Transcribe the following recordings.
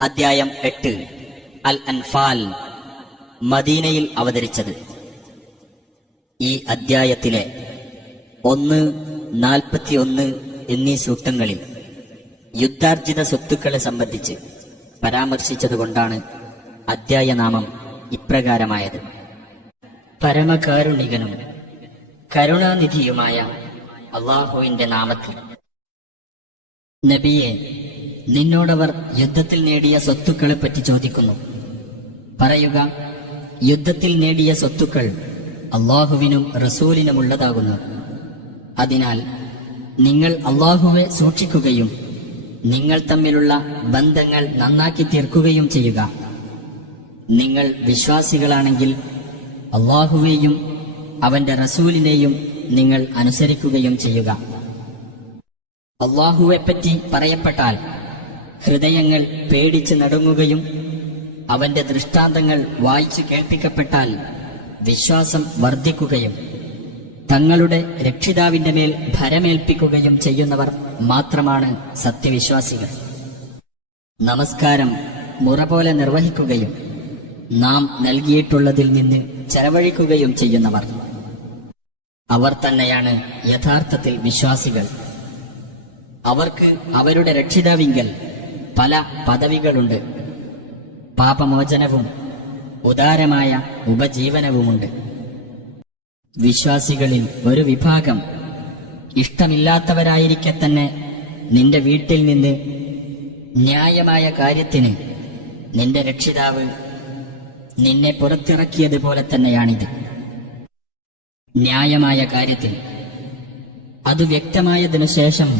അദ്ധ്യായം 8 അൽ അൻഫാൽ മദീനയിൽ അവതരിച്ചത്. ഈ അദ്ധ്യായത്തിലെ 1, 41 എന്നീ സൂക്തങ്ങളിൽ യുദ്ധാർജിത സ്വത്തുക്കളെ സംബന്ധിച്ച് പരാമർശിച്ചതുകൊണ്ടാണ് അദ്ധ്യായനാമം ഇപ്രകാരമായത്. പരമകാരുണികനും കരുണാനിധിയുമായ അല്ലാഹുവിന്റെ നാമത്തിൽ. നബിയെ, നിന്നോടവർ യുദ്ധത്തിൽ നേടിയ സ്വത്തുക്കളെപ്പറ്റി ചോദിക്കുന്നു. പറയുക, യുദ്ധത്തിൽ നേടിയ സ്വത്തുക്കൾ അല്ലാഹുവിനും റസൂലിനുമുള്ളതാകുന്നു. അതിനാൽ നിങ്ങൾ അല്ലാഹുവെ സൂക്ഷിക്കുകയും നിങ്ങൾ തമ്മിലുള്ള ബന്ധങ്ങൾ നന്നാക്കി തീർക്കുകയും ചെയ്യുക. നിങ്ങൾ വിശ്വാസികളാണെങ്കിൽ അല്ലാഹുവേയും അവന്റെ റസൂലിനെയും നിങ്ങൾ അനുസരിക്കുകയും ചെയ്യുക. അല്ലാഹുവെപ്പറ്റി പറയപ്പെട്ടാൽ ഹൃദയങ്ങൾ പേടിച്ച് നടുങ്ങുകയും അവന്റെ ദൃഷ്ടാന്തങ്ങൾ വായിച്ചു കേൾപ്പിക്കപ്പെട്ടാൽ വിശ്വാസം വർദ്ധിക്കുകയും തങ്ങളുടെ രക്ഷിതാവിന്റെ മേൽ ഭരമേൽപ്പിക്കുകയും ചെയ്യുന്നവർ മാത്രമാണ് സത്യവിശ്വാസികൾ. നമസ്കാരം മുറ പോലെ നിർവഹിക്കുകയും നാം നൽകിയിട്ടുള്ളതിൽ നിന്ന് ചെലവഴിക്കുകയും ചെയ്യുന്നവർ അവർ തന്നെയാണ് യഥാർത്ഥത്തിൽ വിശ്വാസികൾ. അവർക്ക് അവരുടെ രക്ഷിതാവിങ്കൽ പല പദവികളുണ്ട്. പാപമോചനവും ഉദാരമായ ഉപജീവനവുമുണ്ട്. വിശ്വാസികളിൽ ഒരു വിഭാഗം ഇഷ്ടമില്ലാത്തവരായിരിക്കെ തന്നെ നിന്റെ വീട്ടിൽ നിന്ന് ന്യായമായ കാര്യത്തിന് നിന്റെ രക്ഷിതാവ് നിന്നെ പുറത്തിറക്കിയതുപോലെ തന്നെയാണിത്. ന്യായമായ കാര്യത്തിൽ അത് വ്യക്തമായതിനു ശേഷം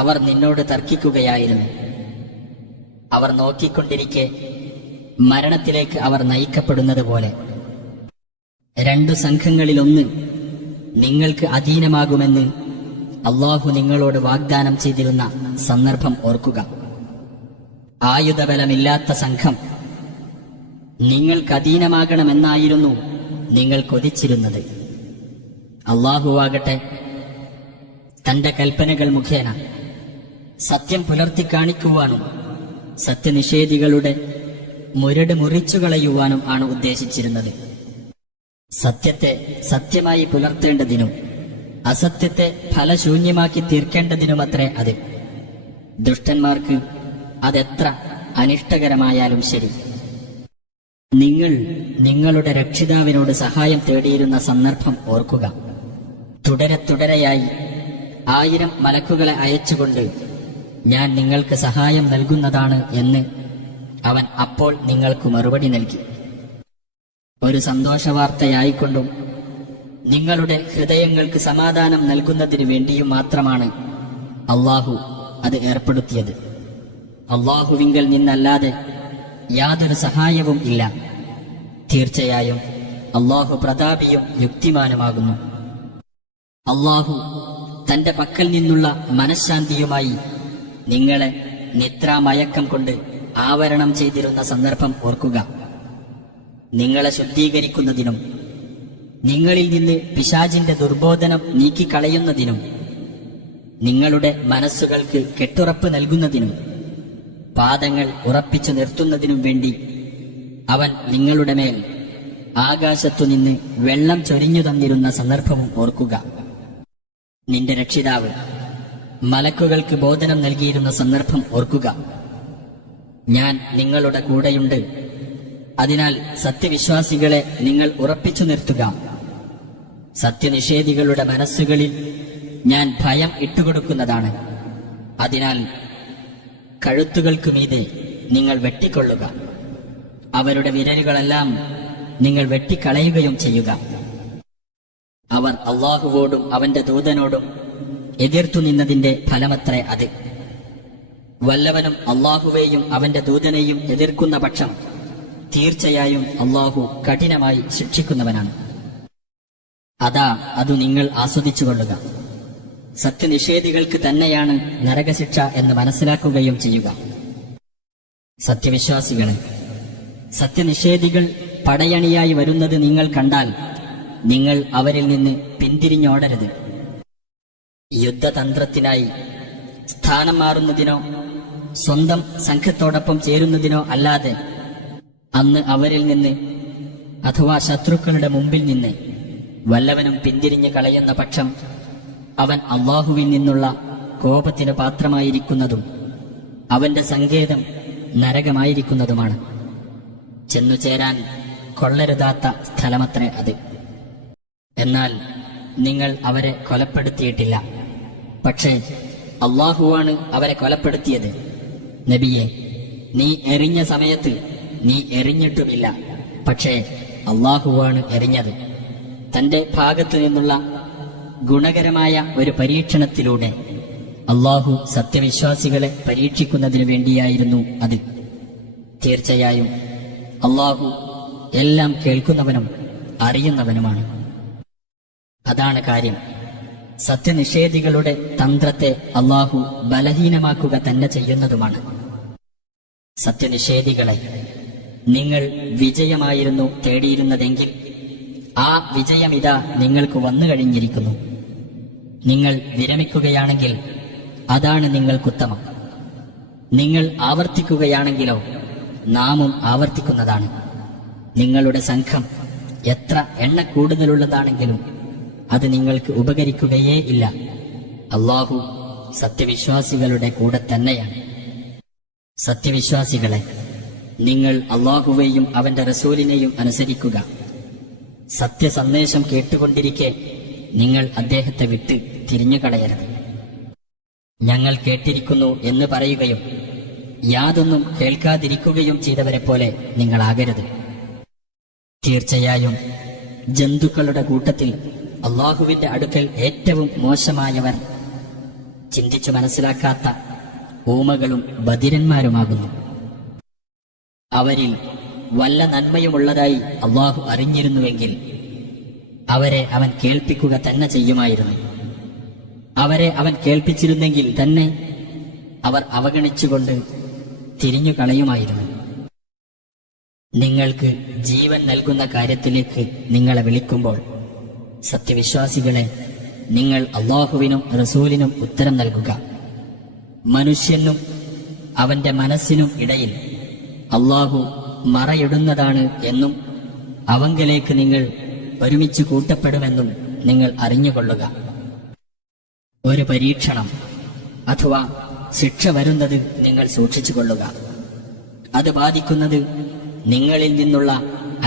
അവർ നിന്നോട് തർക്കിക്കുകയായിരുന്നു. അവർ നോക്കിക്കൊണ്ടിരിക്കെ മരണത്തിലേക്ക് അവർ നയിക്കപ്പെടുന്നത് പോലെ. 2 സംഘങ്ങളിലൊന്ന് നിങ്ങൾക്ക് അധീനമാകുമെന്ന് അല്ലാഹു നിങ്ങളോട് വാഗ്ദാനം ചെയ്തിരുന്ന സന്ദർഭം ഓർക്കുക. ആയുധബലമില്ലാത്ത സംഘം നിങ്ങൾക്ക് അധീനമാകണമെന്നായിരുന്നു നിങ്ങൾ കൊതിച്ചിരുന്നത്. അല്ലാഹുവാകട്ടെ തന്റെ കൽപ്പനകൾ മുഖേന സത്യം പുലർത്തി കാണിക്കുവാനും സത്യനിഷേധികളുടെ മുരട് മുറിച്ചുകളയുവാനും ആണ് ഉദ്ദേശിച്ചിരുന്നത്. സത്യത്തെ സത്യമായി പുലർത്തേണ്ടതിനും അസത്യത്തെ ഫലശൂന്യമാക്കി തീർക്കേണ്ടതിനുമത്രേ അത്. ദുഷ്ടന്മാർക്ക് അതെത്ര അനിഷ്ടകരമായാലും ശരി. നിങ്ങൾ നിങ്ങളുടെ രക്ഷിതാവിനോട് സഹായം തേടിയിരുന്ന സന്ദർഭം ഓർക്കുക. തുടരെയായി 1000 മലക്കുകളെ അയച്ചുകൊണ്ട് ഞാൻ നിങ്ങൾക്ക് സഹായം നൽകുന്നതാണ് എന്ന് അവൻ അപ്പോൾ നിങ്ങൾക്ക് മറുപടി നൽകി. ഒരു സന്തോഷവാർത്തയായിക്കൊണ്ടും നിങ്ങളുടെ ഹൃദയങ്ങൾക്ക് സമാധാനം നൽകുന്നതിനു വേണ്ടിയും മാത്രമാണ് അല്ലാഹു അത് ഏർപ്പെടുത്തിയത്. അല്ലാഹുവിങ്കൽ നിന്നല്ലാതെ യാതൊരു സഹായവും ഇല്ല. തീർച്ചയായും അല്ലാഹു പ്രതാപിയും യുക്തിമാനുമാകുന്നു. അല്ലാഹു തന്റെ പക്കൽ നിന്നുള്ള മനഃശാന്തിയുമായി നിങ്ങളെ നിദ്രാമയക്കം കൊണ്ട് ആവരണം ചെയ്തിരുന്ന സന്ദർഭം ഓർക്കുക. നിങ്ങളെ ശുദ്ധീകരിക്കുന്നതിനും നിങ്ങളിൽ നിന്ന് പിശാചിന്റെ ദുർബോധനം നീക്കിക്കളയുന്നതിനും നിങ്ങളുടെ മനസ്സുകൾക്ക് കെട്ടുറപ്പ് നൽകുന്നതിനും പാദങ്ങൾ ഉറപ്പിച്ചു നിർത്തുന്നതിനും വേണ്ടി അവൻ നിങ്ങളുടെ മേൽ ആകാശത്തുനിന്ന് വെള്ളം ചൊരിഞ്ഞു തന്നിരുന്ന സന്ദർഭവും ഓർക്കുക. നിന്റെ രക്ഷിതാവ് മലക്കുകൾക്ക് ബോധനം നൽകിയിരുന്ന സന്ദർഭം ഓർക്കുക. ഞാൻ നിങ്ങളുടെ കൂടെയുണ്ട്. അതിനാൽ സത്യവിശ്വാസികളെ നിങ്ങൾ ഉറപ്പിച്ചു നിർത്തുക. സത്യനിഷേധികളുടെ മനസ്സുകളിൽ ഞാൻ ഭയം ഇട്ടുകൊടുക്കുന്നതാണ്. അതിനാൽ കഴുത്തുകൾക്ക് മീതെ നിങ്ങൾ വെട്ടിക്കൊള്ളുക. അവരുടെ വിരലുകളെല്ലാം നിങ്ങൾ വെട്ടിക്കളയുകയും ചെയ്യുക. അവർ അല്ലാഹുവോടും അവന്റെ ദൂതനോടും എതിർത്തു നിന്നതിന്റെ ഫലമത്രേ അത്. വല്ലവനും അല്ലാഹുവേയും അവന്റെ ദൂതനെയും എതിർക്കുന്ന പക്ഷം തീർച്ചയായും അല്ലാഹു കഠിനമായി ശിക്ഷിക്കുന്നവനാണ്. അതാ അത് നിങ്ങൾ ആസ്വദിച്ചുകൊള്ളുക. സത്യനിഷേധികൾക്ക് തന്നെയാണ് നരകശിക്ഷ എന്ന് മനസ്സിലാക്കുകയും ചെയ്യുക. സത്യവിശ്വാസികളെ, സത്യനിഷേധികൾ പടയണിയായി വരുന്നത് നിങ്ങൾ കണ്ടാൽ നിങ്ങൾ അവരിൽ നിന്ന് പിന്തിരിഞ്ഞോടരുത്. യുദ്ധതന്ത്രത്തിനായി സ്ഥാനം മാറുന്നതിനോ സ്വന്തം സംഘത്തോടൊപ്പം ചേരുന്നതിനോ അല്ലാതെ അന്ന് അവരിൽ നിന്ന് അഥവാ ശത്രുക്കളുടെ മുമ്പിൽ നിന്ന് വല്ലവനും പിന്തിരിഞ്ഞു കളയുന്ന പക്ഷം അവൻ അള്ളാഹുവിൽ നിന്നുള്ള കോപത്തിന് പാത്രമായിരിക്കുന്നതും അവന്റെ സങ്കേതം നരകമായിരിക്കുന്നതുമാണ്. ചെന്നുചേരാൻ കൊള്ളരുതാത്ത സ്ഥലമത്രേ അത്. എന്നാൽ നിങ്ങൾ അവരെ കൊലപ്പെടുത്തിയിട്ടില്ല, പക്ഷേ അള്ളാഹുവാണ് അവരെ കൊലപ്പെടുത്തിയത്. നബിയെ, നീ എറിഞ്ഞ സമയത്ത് നീ എറിഞ്ഞിട്ടുമില്ല, പക്ഷേ അള്ളാഹുവാണ് എറിഞ്ഞത്. തന്റെ ഭാഗത്തു നിന്നുള്ള ഗുണകരമായ ഒരു പരീക്ഷണത്തിലൂടെ അള്ളാഹു സത്യവിശ്വാസികളെ പരീക്ഷിക്കുന്നതിനു വേണ്ടിയായിരുന്നു അത്. തീർച്ചയായും അള്ളാഹു എല്ലാം കേൾക്കുന്നവനും അറിയുന്നവനുമാണ്. അതാണ് കാര്യം. സത്യനിഷേധികളുടെ തന്ത്രത്തെ അള്ളാഹു ബലഹീനമാക്കുക തന്നെ ചെയ്യുന്നതുമാണ്. സത്യനിഷേധികളെ, നിങ്ങൾ വിജയമായിരുന്നു തേടിയിരുന്നതെങ്കിൽ ആ വിജയമിതാ നിങ്ങൾക്ക് വന്നു കഴിഞ്ഞിരിക്കുന്നു. നിങ്ങൾ വിരമിക്കുകയാണെങ്കിൽ അതാണ് നിങ്ങൾക്കുത്തമം. നിങ്ങൾ ആവർത്തിക്കുകയാണെങ്കിലോ നാമും ആവർത്തിക്കുന്നതാണ്. നിങ്ങളുടെ സംഘം എത്ര എണ്ണ കൂടുതലുള്ളതാണെങ്കിലും അത് നിങ്ങൾക്ക് ഉപകരിക്കുകയേ ഇല്ല. അള്ളാഹു സത്യവിശ്വാസികളുടെ കൂടെ തന്നെയാണ്. സത്യവിശ്വാസികളെ, നിങ്ങൾ അള്ളാഹുവേയും അവന്റെ റസൂലിനെയും അനുസരിക്കുക. സത്യസന്ദേശം കേട്ടുകൊണ്ടിരിക്കെ നിങ്ങൾ അദ്ദേഹത്തെ വിട്ട് തിരിഞ്ഞുകളയരുത്. ഞങ്ങൾ കേട്ടിരിക്കുന്നു എന്ന് പറയുകയും യാതൊന്നും കേൾക്കാതിരിക്കുകയും ചെയ്തവരെ പോലെ നിങ്ങളാകരുത്. തീർച്ചയായും ജന്തുക്കളുടെ കൂട്ടത്തിൽ അള്ളാഹുവിന്റെ അടുക്കൽ ഏറ്റവും മോശമായവർ ചിന്തിച്ചു മനസ്സിലാക്കാത്ത ഊമകളും ബധിരന്മാരുമാകുന്നു. അവരിൽ വല്ല നന്മയുമുള്ളതായി അള്ളാഹു അറിഞ്ഞിരുന്നുവെങ്കിൽ അവരെ അവൻ കേൾപ്പിക്കുക തന്നെ ചെയ്യുമായിരുന്നു. അവരെ അവൻ കേൾപ്പിച്ചിരുന്നെങ്കിൽ തന്നെ അവർ അവഗണിച്ചുകൊണ്ട് തിരിഞ്ഞു കളയുമായിരുന്നു. നിങ്ങൾക്ക് ജീവൻ നൽകുന്ന കാര്യത്തിലേക്ക് നിങ്ങളെ വിളിക്കുമ്പോൾ സത്യവിശ്വാസികളെ, നിങ്ങൾ അള്ളാഹുവിനും റസൂലിനും ഉത്തരം നൽകുക. മനുഷ്യനും അവന്റെ മനസ്സിനും ഇടയിൽ അള്ളാഹു മറയിടുന്നതാണ് എന്നും അവങ്കലേക്ക് നിങ്ങൾ ഒരുമിച്ച് കൂട്ടപ്പെടുമെന്നും നിങ്ങൾ അറിഞ്ഞുകൊള്ളുക. ഒരു പരീക്ഷണം അഥവാ ശിക്ഷ വരുന്നത് നിങ്ങൾ സൂക്ഷിച്ചുകൊള്ളുക. അത് ബാധിക്കുന്നത് നിങ്ങളിൽ നിന്നുള്ള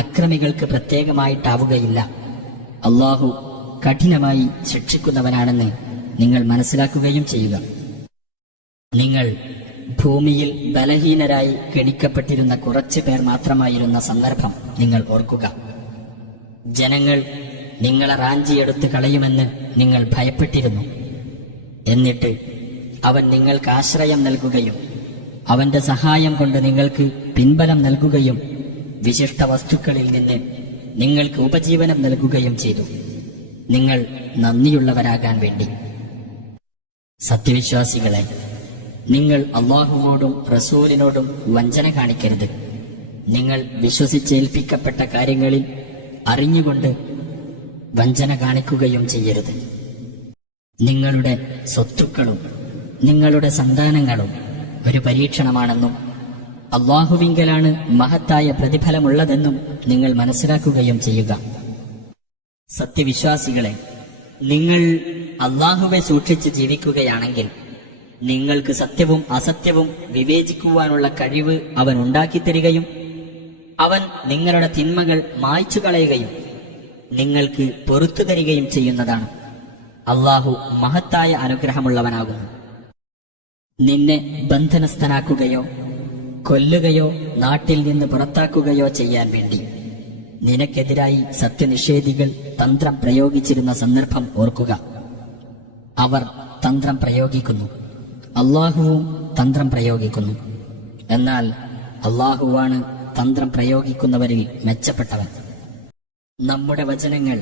അക്രമികൾക്ക് പ്രത്യേകമായിട്ടാവുകയില്ല. അള്ളാഹു കഠിനമായി ശിക്ഷിക്കുന്നവനാണെന്ന് നിങ്ങൾ മനസ്സിലാക്കുകയും ചെയ്യുക. നിങ്ങൾ ഭൂമിയിൽ ബലഹീനരായി ഗണിക്കപ്പെട്ടിരുന്ന കുറച്ചു പേർ മാത്രമായിരുന്ന സന്ദർഭം നിങ്ങൾ ഓർക്കുക. ജനങ്ങൾ നിങ്ങളെ റാഞ്ചിയെടുത്ത് കളയുമെന്ന് നിങ്ങൾ ഭയപ്പെട്ടിരുന്നു. എന്നിട്ട് അവൻ നിങ്ങൾക്ക് ആശ്രയം നൽകുകയും അവന്റെ സഹായം കൊണ്ട് നിങ്ങൾക്ക് പിൻബലം നൽകുകയും വിശിഷ്ട വസ്തുക്കളിൽ നിന്ന് നിങ്ങൾക്ക് ഉപജീവനം നൽകുകയും ചെയ്തു, നിങ്ങൾ നന്ദിയുള്ളവരാകാൻ വേണ്ടി. സത്യവിശ്വാസികളെ, നിങ്ങൾ അള്ളാഹുവോടും റസൂലിനോടും വഞ്ചന കാണിക്കരുത്. നിങ്ങൾ വിശ്വസിച്ചേൽപ്പിക്കപ്പെട്ട കാര്യങ്ങളിൽ അറിഞ്ഞുകൊണ്ട് വഞ്ചന കാണിക്കുകയും ചെയ്യരുത്. നിങ്ങളുടെ സ്വത്തുക്കളും നിങ്ങളുടെ സന്താനങ്ങളും ഒരു പരീക്ഷണമാണെന്നും അള്ളാഹുവിങ്കലാണ് മഹത്തായ പ്രതിഫലമുള്ളതെന്നും നിങ്ങൾ മനസ്സിലാക്കുകയും ചെയ്യുക. സത്യവിശ്വാസികളെ, നിങ്ങൾ അള്ളാഹുവെ സൂക്ഷിച്ച് ജീവിക്കുകയാണെങ്കിൽ നിങ്ങൾക്ക് സത്യവും അസത്യവും വിവേചിക്കുവാനുള്ള കഴിവ് അവൻ ഉണ്ടാക്കിത്തരികയും അവൻ നിങ്ങളുടെ തിന്മകൾ മായ്ച്ചു കളയുകയും നിങ്ങൾക്ക് പൊറത്തു തരികയും ചെയ്യുന്നതാണ്. അള്ളാഹു മഹത്തായ അനുഗ്രഹമുള്ളവനാകുന്നു. നിന്നെ ബന്ധനസ്ഥനാക്കുകയോ കൊല്ലുകയോ നാട്ടിൽ നിന്ന് പുറത്താക്കുകയോ ചെയ്യാൻ വേണ്ടി നിനക്കെതിരായി സത്യനിഷേധികൾ തന്ത്രം പ്രയോഗിച്ചിരുന്ന സന്ദർഭം ഓർക്കുക. അവർ തന്ത്രം പ്രയോഗിക്കുന്നു, അള്ളാഹുവും തന്ത്രം പ്രയോഗിക്കുന്നു. എന്നാൽ അള്ളാഹുവാണ് തന്ത്രം പ്രയോഗിക്കുന്നവരിൽ മെച്ചപ്പെട്ടവൻ. നമ്മുടെ വചനങ്ങൾ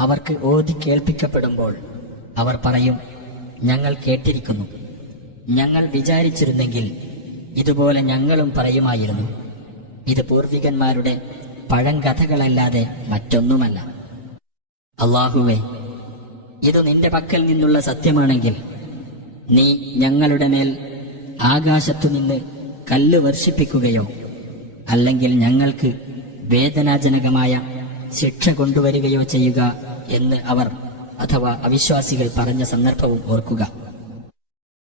അവർക്ക് ഓതി കേൾപ്പിക്കപ്പെടുമ്പോൾ അവർ പറയും, ഞങ്ങൾ കേട്ടിരിക്കുന്നു. ഞങ്ങൾ വിചാരിച്ചിരുന്നെങ്കിൽ ഇതുപോലെ ഞങ്ങളും പറയുമായിരുന്നു. ഇത് പൂർവികന്മാരുടെ പഴങ്കഥകളല്ലാതെ മറ്റൊന്നുമല്ല. അള്ളാഹുവേ, ഇത് നിന്റെ പക്കൽ നിന്നുള്ള സത്യമാണെങ്കിൽ നീ ഞങ്ങളുടെ മേൽ ആകാശത്തുനിന്ന് കല്ല് വർഷിപ്പിക്കുകയോ അല്ലെങ്കിൽ ഞങ്ങൾക്ക് വേദനാജനകമായ ശിക്ഷ കൊണ്ടുവരികയോ ചെയ്യുക എന്ന് അവർ അഥവാ അവിശ്വാസികൾ പറഞ്ഞ സന്ദർഭവും ഓർക്കുക.